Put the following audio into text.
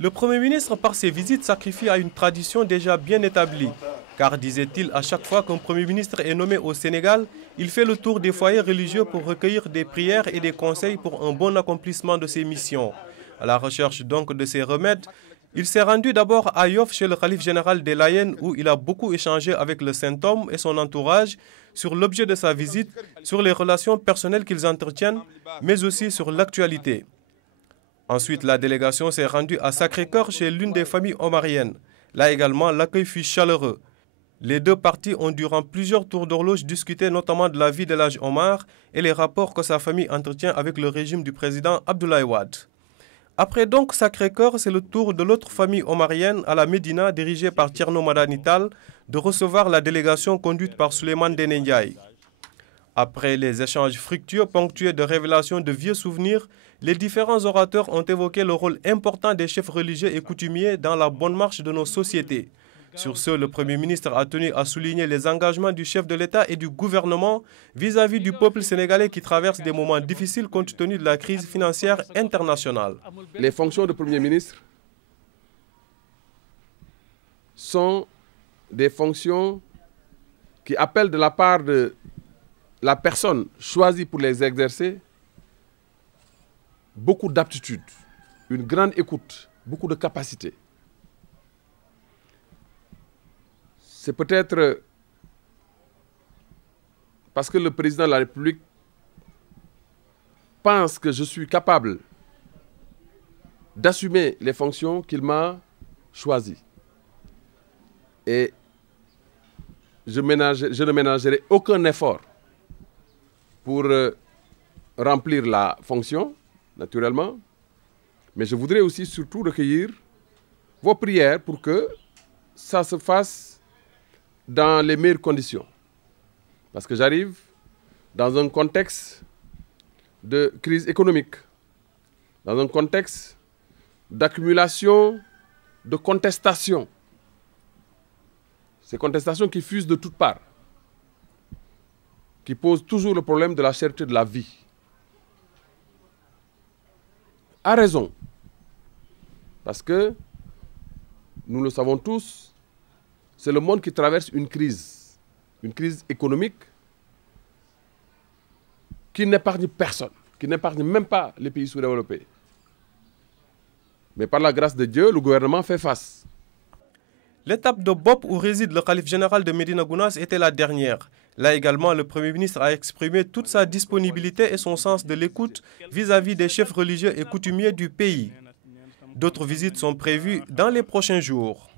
Le Premier ministre, par ses visites, sacrifie à une tradition déjà bien établie. Car, disait-il, à chaque fois qu'un Premier ministre est nommé au Sénégal, il fait le tour des foyers religieux pour recueillir des prières et des conseils pour un bon accomplissement de ses missions. À la recherche donc de ces remèdes, il s'est rendu d'abord à Yoff chez le calife général des Layènes où il a beaucoup échangé avec le saint homme et son entourage sur l'objet de sa visite, sur les relations personnelles qu'ils entretiennent, mais aussi sur l'actualité. Ensuite, la délégation s'est rendue à Sacré-Cœur chez l'une des familles omariennes. Là également, l'accueil fut chaleureux. Les deux parties ont durant plusieurs tours d'horloge discuté notamment de la vie de l'Hadj Omar et les rapports que sa famille entretient avec le régime du président Abdoulaye Wade. Après donc Sacré-Cœur, c'est le tour de l'autre famille omarienne à la Médina, dirigée par Thierno Madani Tall, de recevoir la délégation conduite par Souleymane Ndéné Ndiaye. Après les échanges fructueux ponctués de révélations de vieux souvenirs, les différents orateurs ont évoqué le rôle important des chefs religieux et coutumiers dans la bonne marche de nos sociétés. Sur ce, le Premier ministre a tenu à souligner les engagements du chef de l'État et du gouvernement vis-à-vis du peuple sénégalais qui traverse des moments difficiles compte tenu de la crise financière internationale. Les fonctions de Premier ministre sont des fonctions qui appellent de la part de la personne choisie pour les exercer beaucoup d'aptitude, une grande écoute, beaucoup de capacité. C'est peut-être parce que le président de la République pense que je suis capable d'assumer les fonctions qu'il m'a choisies. Et je ne ménagerai aucun effort pour remplir la fonction, naturellement. Mais je voudrais aussi surtout recueillir vos prières pour que ça se fasse dans les meilleures conditions. Parce que j'arrive dans un contexte de crise économique, dans un contexte d'accumulation de contestations. Ces contestations qui fusent de toutes parts, qui posent toujours le problème de la cherté de la vie. À raison, parce que, nous le savons tous, c'est le monde qui traverse une crise économique qui n'épargne personne, qui n'épargne même pas les pays sous-développés. Mais par la grâce de Dieu, le gouvernement fait face. L'étape de Bop où réside le calife général de Médina Gounass était la dernière. Là également, le Premier ministre a exprimé toute sa disponibilité et son sens de l'écoute vis-à-vis des chefs religieux et coutumiers du pays. D'autres visites sont prévues dans les prochains jours.